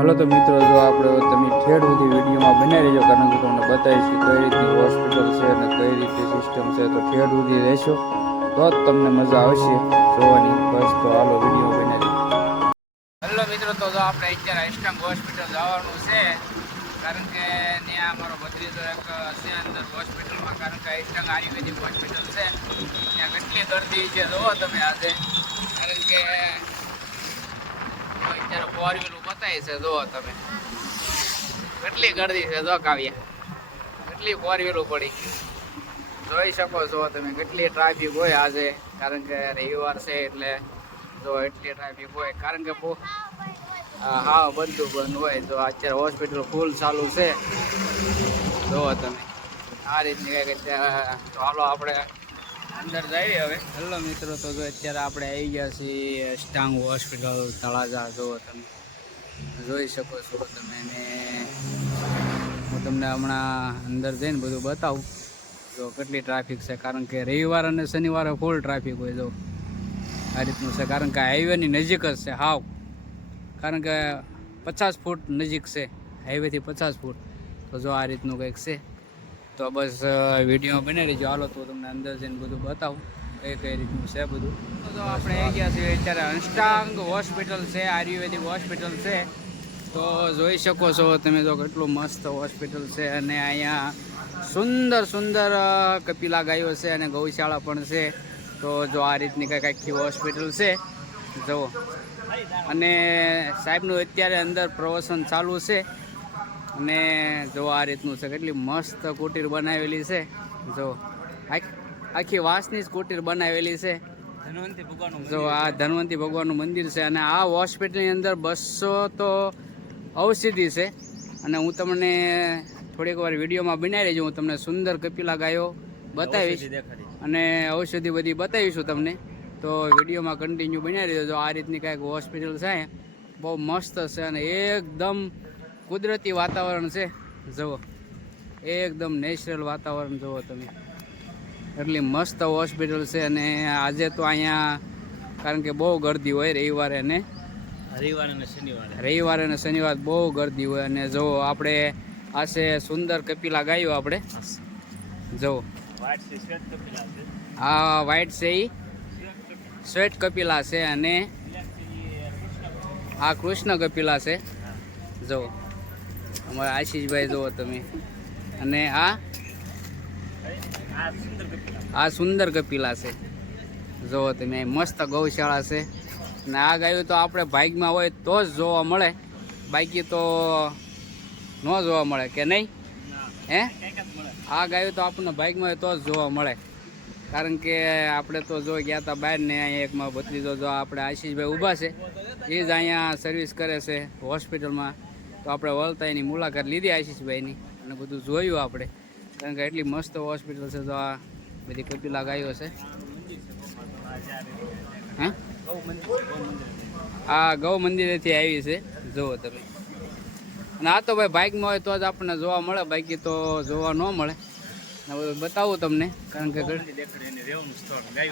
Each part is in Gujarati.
હલો તો મિત્રો, જો આપણે તમે ઠેઠ સુધી વિડીયોમાં બનાવી રહેજો, કારણ કે તમને બતાવીશું કઈ રીતની હોસ્પિટલ છે અને કઈ રીતે સિસ્ટમ છે. તો ઠેઠ સુધી રહેશો તો જ તમને મજા આવશે જોવાની. બસ તો હાલો વિડીયો બનાવી. હલો મિત્રો, તો જો આપણે અત્યારે અષ્ટાંગ હોસ્પિટલ જવાનું છે, કારણ કે ત્યાં અમારો ભત્રીજો એક છે અંદર હોસ્પિટલમાં, કારણ કે અષ્ટાંગ આયુર્વેદિક હોસ્પિટલ છે. ત્યાં કેટલી દર્દી છે જોવો તમે આજે, કારણ કે અત્યારે ફોર વ્હીલું બતાવી છે. જુઓ તમે કેટલી ગરદી છે, જો કાવ્યા કેટલી ફોર વ્હીલું પડી, જોઈ શકો છો તમે કેટલી ટ્રાફિક હોય આજે, કારણ કે રવિવાર છે એટલે જો એટલી ટ્રાફિક હોય, કારણ કે હા બધું બંધ હોય. તો અત્યારે હોસ્પિટલ ફૂલ ચાલુ છે, જુઓ તમે આ રીતની કંઈક. તો હાલો આપણે અંદર જઈએ હવે. હેલો મિત્રો, તો જો અત્યારે આપણે આવી ગયા છીએ અષ્ટાંગ હોસ્પિટલ તળાજા. જુઓ તમે જોઈ શકો છો તમે, ને હું તમને હમણાં અંદર જઈને બધું બતાવું. જો કેટલી ટ્રાફિક છે, કારણ કે રવિવાર અને શનિવારે ફૂલ ટ્રાફિક હોય. જો આ રીતનું છે, કારણ કે હાઈવેની નજીક જ છે હાવ, કારણ કે 50 ફૂટ નજીક છે હાઈવેથી 50 ફૂટ. તો જો આ રીતનું કંઈક છે. તો બસ વિડીયો બની રહીજો. હાલો તો તમને અંદર જઈને બધું બતાવું કઈ રીતનું છે બધું. તો આપણે આવી ગયા છીએ અત્યારે અષ્ટાંગ હોસ્પિટલ છે, આયુર્વેદિક હોસ્પિટલ છે. તો જોઈ શકો છો તમે, જો કેટલું મસ્ત હોસ્પિટલ છે, અને અહીંયા સુંદર સુંદર કપિલા ગાયો છે અને ગૌશાળા પણ છે. તો જો આ રીતની કંઈક આખી હોસ્પિટલ છે જુઓ. અને સાહેબનું અત્યારે અંદર પ્રવચન ચાલુ છે, અને જો આ રીતનું છે, કેટલી મસ્ત કુટીર બનાવેલી છે. જો આખી વાંસની જ કુટીર બનાવેલી છે. જો આ ધન્વંતી ભગવાનનું મંદિર છે, અને આ હોસ્પિટલની અંદર 200 તો ઔષધિ છે. અને હું તમને થોડીક વાર વિડીયોમાં બનાવી રહીશું, હું તમને સુંદર કપિલા ગાયો બતાવીશ અને ઔષધિ બધી બતાવીશું તમને. તો વિડીયોમાં કન્ટિન્યુ બનાવી દેજો. આ રીતની કાંઈક હોસ્પિટલ છે, બહુ મસ્ત છે અને એકદમ કુદરતી વાતાવરણ છે. જુઓ એકદમ નેચરલ વાતાવરણ જુઓ તમે, એટલી મસ્ત હોસ્પિટલ છે. અને આજે તો અહીંયા કારણ કે બહુ ગરદી હોય રવિવારે અને શનિવાર બહુ ગરદી હોય. અને જો આપણે આ છે સુંદર કપિલા ગાયો. આપણે જો આ વ્હાઈટ છે એ શ્વેત કપિલા છે, અને આ કૃષ્ણ કપિલા છે. જો અમારા આશીષભાઈ જુઓ તમે, અને આ સુંદર કપિલા છે. જુઓ તમે મસ્ત ગૌશાળા છે. અને આ ગાયું તો આપણે ભાગમાં હોય તો જ જોવા મળે, બાકી તો ન જોવા મળે કે નહીં હે. આ ગાયું તો આપણને ભાગમાં હોય તો જ જોવા મળે, કારણ કે આપણે તો જો ગયા હતા બહાર ને, અહીંયા એકમાં ભત્રીજો જો આપણે આશીષભાઈ ઊભા છે, એ જ અહીંયા સર્વિસ કરે છે હોસ્પિટલમાં. તો આપણે વળતા એની મુલાકાત લીધી આશીષભાઈની, અને બધું જોયું આપણે, કારણ કે એટલી મસ્ત હોસ્પિટલ છે. તો આ બધી કપિલા ગાયો છે. હા આ ગૌ મંદિરેથી આવી છે, જુઓ તમે. અને આ તો ભાઈ બાઇકમાં હોય તો જ આપણને જોવા મળે, બાકી તો જોવા ન મળે. બતાવું તમને, કારણ કે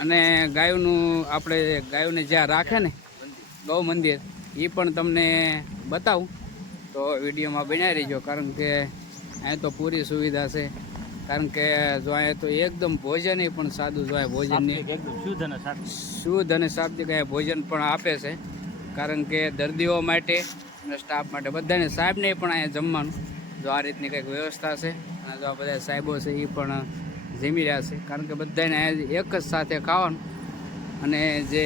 અને ગાયોનું આપણે ગાયોને જ્યાં રાખે ને ગૌ મંદિર, એ પણ તમને બતાવું. તો વિડીયોમાં બનાવી રહીજો, કારણ કે અહીંયા તો પૂરી સુવિધા છે. કારણ કે જો અહીંયા તો એકદમ ભોજન પણ સાદું જો ભોજનની શુદ્ધ અને સાત્વિક ભોજન પણ આપે છે, કારણ કે દર્દીઓ માટે અને સ્ટાફ માટે બધાને, સાહેબને પણ અહીંયા જમવાનું જો આ રીતની કંઈક વ્યવસ્થા છે. અને જો આ બધા સાહેબો છે એ પણ જમી રહ્યા છે, કારણ કે બધાને એક જ સાથે ખાવાનું. અને જે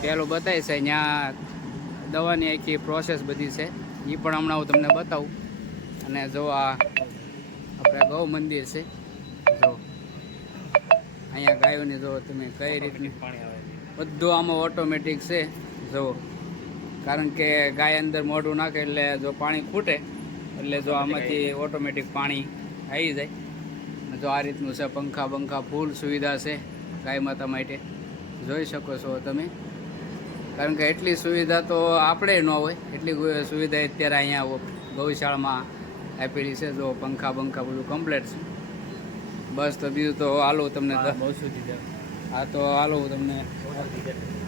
પહેલું બતાવે છે ત્યાં દવાની આખી પ્રોસેસ બધી છે, એ પણ હમણાં હું તમને બતાવું. અને જો આ આપણે ગૌ મંદિર છે, જો અહીંયા ગાયોની જો તમે કઈ રીતની બધું આમાં ઓટોમેટિક છે. જુઓ, કારણ કે ગાય અંદર મોઢું નાખે એટલે જો પાણી ખૂટે એટલે જો આમાંથી ઓટોમેટિક પાણી આવી જાય. જો આ રીતનું છે, પંખા બંખા ફૂલ સુવિધા છે ગાય માતા માટે, જોઈ શકો છો તમે. કારણ કે એટલી સુવિધા તો આપણે ન હોય, એટલી સુવિધા અત્યારે અહીંયા ગૌશાળામાં આપેલી છે. જો પંખા બંખા બધું કમ્પ્લીટ છે. બસ તો બીજું તો હાલો તમને હા તો હાલો તમને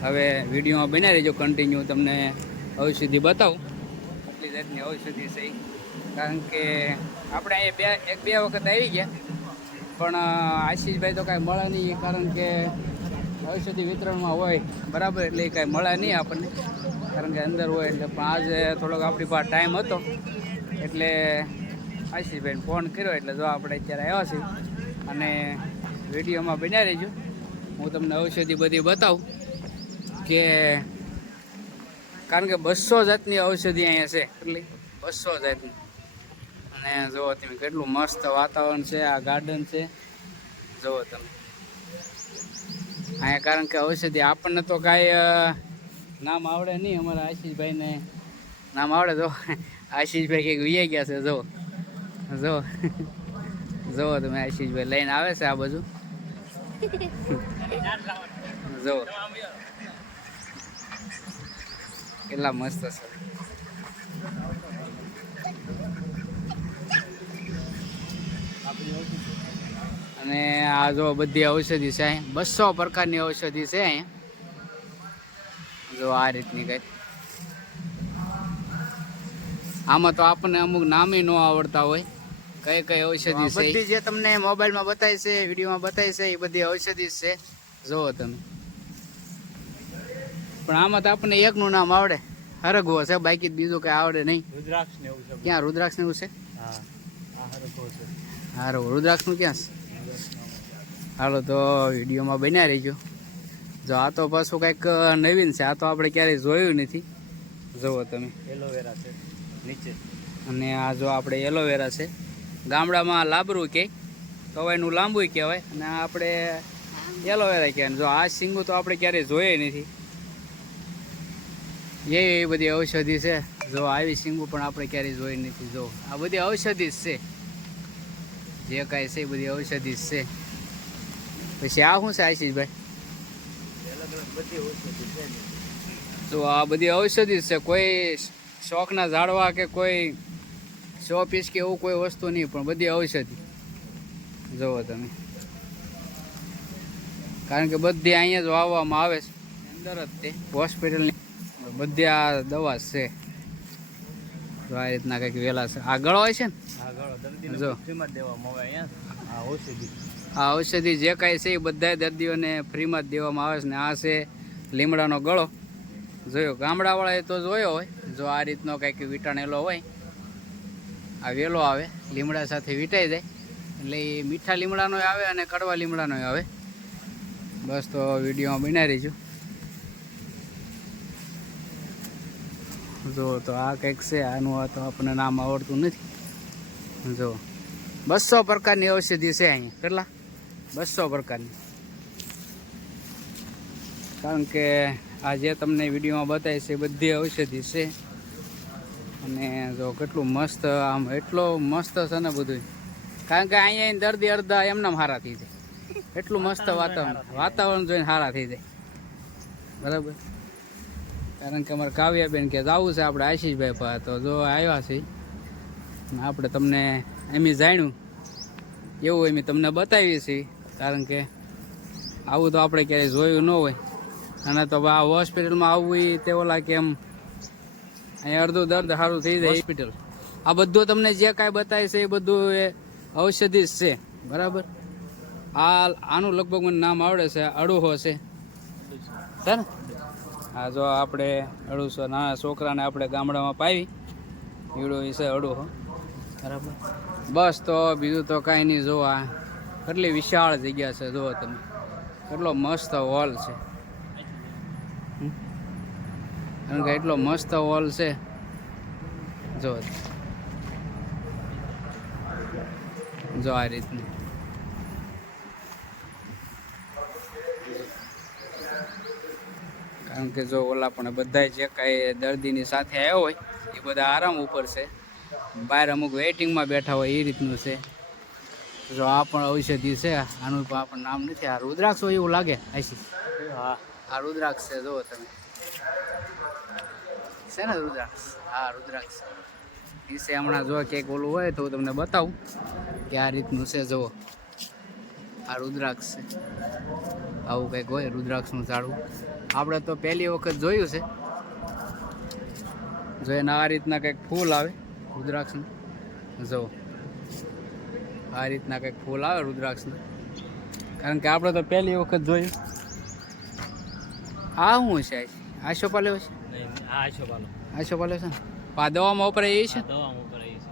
હવે વિડીયોમાં બનાવી રહીજો કન્ટિન્યુ, તમને ઔષધિ બતાવું. કેટલી જાતની ઔષધિ છે ઈ. કારણ કે આપણે અહીંયા એક બે વખત આવી ગયા પણ આશીષભાઈ તો કાંઈ મળે નહીં, કારણ કે ઔષધિ વિતરણમાં હોય બરાબર, એટલે એ કાંઈ મળે નહીં આપણને, કારણ કે અંદર હોય એટલે. પણ આજે થોડોક આપણી પાસે ટાઈમ હતો એટલે આશીષભાઈને ફોન કર્યો, એટલે જો આપણે અત્યારે આવ્યા છીએ અને વિડીયોમાં બન્યા રહીજો. હું તમને ઔષધિ બધી બતાવું કે કારણ કે 200 જાતની ઔષધિ અહીંયા છે, એટલી 200 જાતની. અને જુઓ તમે કેટલું મસ્ત વાતાવરણ છે, આ ગાર્ડન છે જુઓ તમે અહીંયા. કારણ કે ઔષધિ આપણને તો કાંઈ નામ આવડે નહીં, અમારા આશીષભાઈને નામ આવડે. તો આશીષભાઈ કંઈક વીએ ગયા છે, જો જો જુઓ તમે આશીષભાઈ લઈને આવે છે આ બાજુ, જો કેટલા મસ્ત છે. અને આ જો બધી ઔષધિ છે, 200 પ્રકારની ઔષધિ છે અહીંયા. જો આ રીતની કંઈક. આમાં તો આપણને અમુક નામે ન આવડતા હોય, કઈ કઈ ઔષધિ છે. બધી જે તમને મોબાઈલમાં બતાવી છે, વિડીયોમાં બતાવી છે, એ બધી ઔષધિ છે જુઓ તમે. પણ આમાં તો આપણને એકનું નામ આવડે, હરગવો છે, બાકી બીજું કઈ આવડે નહીં. રુદ્રાક્ષ ને એવું છે. ક્યાં રુદ્રાક્ષ ને એવું છે? હા, આ હરગવો છે. હારું, રુદ્રાક્ષ નું ક્યાં છે? હાલો તો વિડીયોમાં બન્યા રહીજો. જો આ તો પાછું કંઈક નવીન છે, આ તો આપણે ક્યારેય જોયું નથી. જુઓ તમે એલોવેરા છે નીચે. અને આ જો આપણે એલોવેરા છે, ગામડામાં લાબરું કે કવાયનું લાંબુ કહેવાય, અને આપણે એલોવેરા કહેવાય. જો આ સિંગુ તો આપણે ક્યારેય જોઈએ નથી. એ બધી ઔષધિ છે, જો આવી સિંગુ પણ આપણે ક્યારેય જોઈ નથી. જો આ બધી ઔષધિ છે, જે કાંઈ છે એ બધી ઔષધિ છે. પછી આ શું છે આશીષભાઈ? બધી ઔષધિ છે. તો આ બધી ઔષધિ છે, કોઈ શોખના ઝાડવા કે કોઈ 100 પીસ કે એવું કોઈ વસ્તુ નહીં, પણ બધી ઔષધિ જુઓ તમે. કારણ કે બધી અહીંયા જ વાવવામાં આવે છે, અંદર જ તે હોસ્પિટલની બધી આ દવા છે. તો આ રીતના કંઈક વેલા છે. આ ગળો હોય છે ને, આ ગળો દર્દીને જો ફ્રીમાં જ દેવામાં આવે અહીંયા. આ ઔષધિ, આ ઔષધિ જે કાંઈ છે એ બધા દર્દીઓને ફ્રીમાં જ દેવામાં આવે છે. ને આ છે લીમડાનો ગળો. જોયો ગામડાવાળાએ તો જોયો હોય. જો આ રીતનો કંઈક વીંટાણેલો હોય, આ વેલો આવે લીમડા સાથે વીંટાઈ જાય, એટલે એ મીઠા લીમડાનો આવે અને કડવા લીમડાનો આવે. બસ તો વિડીયોમાં બના રહીજો. જો તો આ કંઈક છે, આનું આ તો આપણને નામ આવડતું નથી. જો 200 પ્રકારની ઔષધિ છે અહીંયા. કેટલા? 200 પ્રકારની. કારણ કે આ જે તમને વિડીયોમાં બતાવી છે બધી ઔષધિ છે. અને જો કેટલું મસ્ત, આમ એટલો મસ્ત છે ને બધું. કારણ કે અહીંયા દર્દી અડધા એમનામ સારા થઈ જાય, એટલું મસ્ત વાતાવરણ જોઈને સારા થઈ જાય બરાબર. કારણ કે અમારે કાવ્યાબેન કે જવું છે આપણે આશીષભાઈ પાસે, તો જો આવ્યા છે આપણે તમને એમ જાણ્યું એવું એમ તમને બતાવીએ છીએ. કારણ કે આવું તો આપણે ક્યારેય જોયું ન હોય, અને તો આ હોસ્પિટલમાં આવવું એ તે ઓલા કે એમ અહીંયા અડધું દર્દ સારું થઈ જાય હોસ્પિટલ. આ બધું તમને જે કાંઈ બતાવે છે એ બધું એ ઔષધિ જ છે બરાબર. આનું લગભગ મને નામ આવડે છે, અડુહો છે ને. હા, જો આપણે અડુસો નાના છોકરાને આપણે ગામડામાં પાવી ઈડો છે અડુહો બરાબર. બસ તો બીજું તો કાંઈ નહીં. જો આ કેટલી વિશાળ જગ્યા છે, જુઓ તમે કેટલો મસ્ત હોલ છે. કારણ કે એટલો મસ્ત હોલ છે. જો આ રીતનું. કારણ કે જો ઓલા પણ બધા જે કાંઈ દર્દીની સાથે આવ્યો હોય એ બધા આરામ ઉપર છે, બહાર અમુક વેઇટિંગમાં બેઠા હોય એ રીતનું છે. જો આ પણ ઔષધિ છે, આનું પણ આપણને નામ નથી. આ રુદ્રાક્ષ હોય એવું લાગે આશીષ. હા, આ રુદ્રાક્ષ છે, જુઓ તમે છે ને રુદ્રાક્ષ. હા, રુદ્રાક્ષ એ છે. હમણાં જો ક્યાંક ઓલું હોય તો હું તમને બતાવું કે આ રીતનું છે. જુઓ આ રુદ્રાક્ષ છે, આવું કંઈક હોય રુદ્રાક્ષનું ઝાડવું. આપણે તો પહેલી વખત જોયું છે. જો એના આ રીતના કંઈક ફૂલ આવે રુદ્રાક્ષના. જો આ રીતના કંઈક ફૂલ આવે રુદ્રાક્ષના, કારણ કે આપણે તો પહેલી વખત જોયું. આ શું છે? આશોપાલ્યો છે. નહીં આ આશોપાલો આશોપાલ્યો છે ને આ દવામાં વપરાય એ છે. દવામાં વપરાય છે.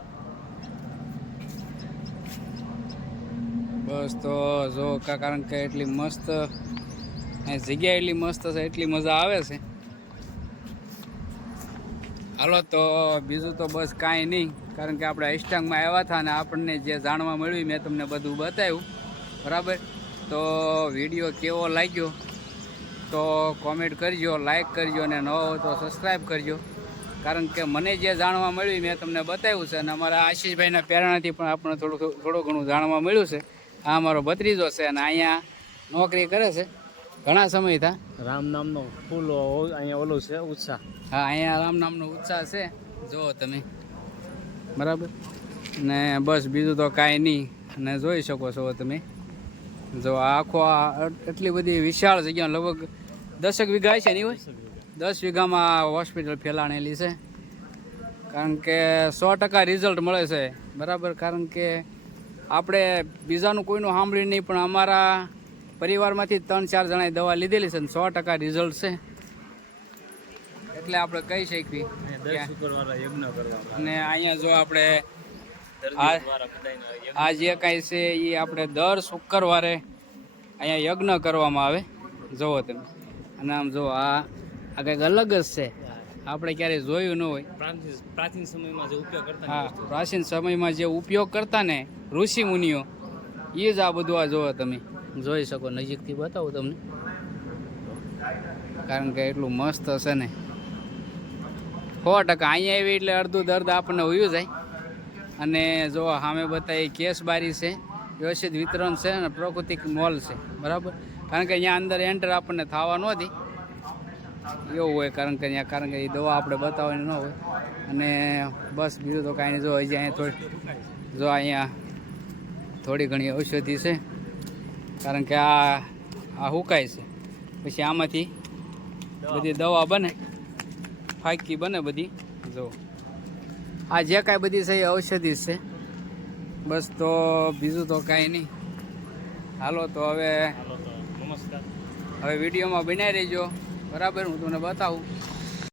બસ તો જો કારણ કે એટલી મસ્ત જગ્યા, એટલી મસ્ત છે, એટલી મજા આવે છે. હાલો તો બીજું તો બસ કાંઈ નહીં, કારણ કે આપણે અષ્ટાંગમાં આવ્યા હતા અને આપણને જે જાણવા મળ્યું મેં તમને બધું બતાવ્યું. બરાબર, તો વિડીયો કેવો લાગ્યો તો કોમેન્ટ કરજો, લાઈક કરજો અને ન હોય તો સબસ્ક્રાઈબ કરજો. કારણ કે મને જે જાણવા મળ્યું મેં તમને બતાવ્યું છે અને અમારા આશીષભાઈના પ્રેરણાથી પણ આપણને થોડું ઘણું જાણવા મળ્યું છે. આ અમારો ભત્રીજો છે અને અહીંયા નોકરી કરે છે ઘણા સમયથી. રામ નામનો ફૂલ અહીંયા ઓલું છે ઉત્સાહ. હા, અહીંયા રામ નામનો ઉત્સાહ છે, જુઓ તમે. બરાબર, ને બસ બીજું તો કાંઈ નહીં. અને જોઈ શકો છો તમે, જો આ આખો એટલી બધી વિશાળ જગ્યા, લગભગ 10 વીઘા છે નહીં હોય, 10 વીઘામાં હોસ્પિટલ ફેલાણેલી છે. કારણ કે 100% રિઝલ્ટ મળે છે. બરાબર, કારણ કે આપણે બીજાનું કોઈનું સાંભળી નહીં, પણ અમારા પરિવારમાંથી 3-4 જણાએ દવા લીધેલી છે અને 100% રિઝલ્ટ છે. એટલે આપણે કહી શકીએ. દર શુક્રવારે યજ્ઞ કરવામાં અને અહીંયા જો આપણે દર્દી દ્વારા બધાયનો યજ્ઞ. આ જે કાંઈ છે એ આપણે દર શુક્રવારે અહીંયા યજ્ઞ કરવામાં આવે. જુઓ તમે, અને આમ જો આ કંઈક અલગ જ છે, આપણે ક્યારેય જોયું ન હોય. પ્રાચીન સમયમાં જે ઉપયોગ કરતા હા, પ્રાચીન સમયમાં જે ઉપયોગ કરતા ને ઋષિ મુનિઓ, એ જ આ બધું આ જુઓ તમે. જોઈ શકો, નજીકથી બતાવું તમને, કારણ કે એટલું મસ્ત છે ને. 100% અહીંયા આવી એટલે અડધું દર્દ આપણને વયું જાય. અને જો સામે બતાવી કેસબારી છે, વ્યવસ્થિત વિતરણ છે અને પ્રાકૃતિક મોલ છે. બરાબર, કારણ કે અહીંયા અંદર એન્ટર આપણને થવા નહોતી એવું હોય, કારણ કે એ દવા આપણે બતાવવાની ન હોય. અને બસ બીજું તો કાંઈ નહીં. જો હજી અહીંયા થોડી ઘણી ઔષધિ છે, કારણ કે આ હુકાય છે, પછી આમાંથી બધી દવા બને, ફાકી બને બધી. જો આ જે કાંઈ બધી છે એ ઔષધિ છે. બસ તો બીજું તો કાંઈ નહીં. હાલો તો હવે નમસ્કાર. વિડીયોમાં બનાવી રહેજો. બરાબર, હું તમને બતાવું.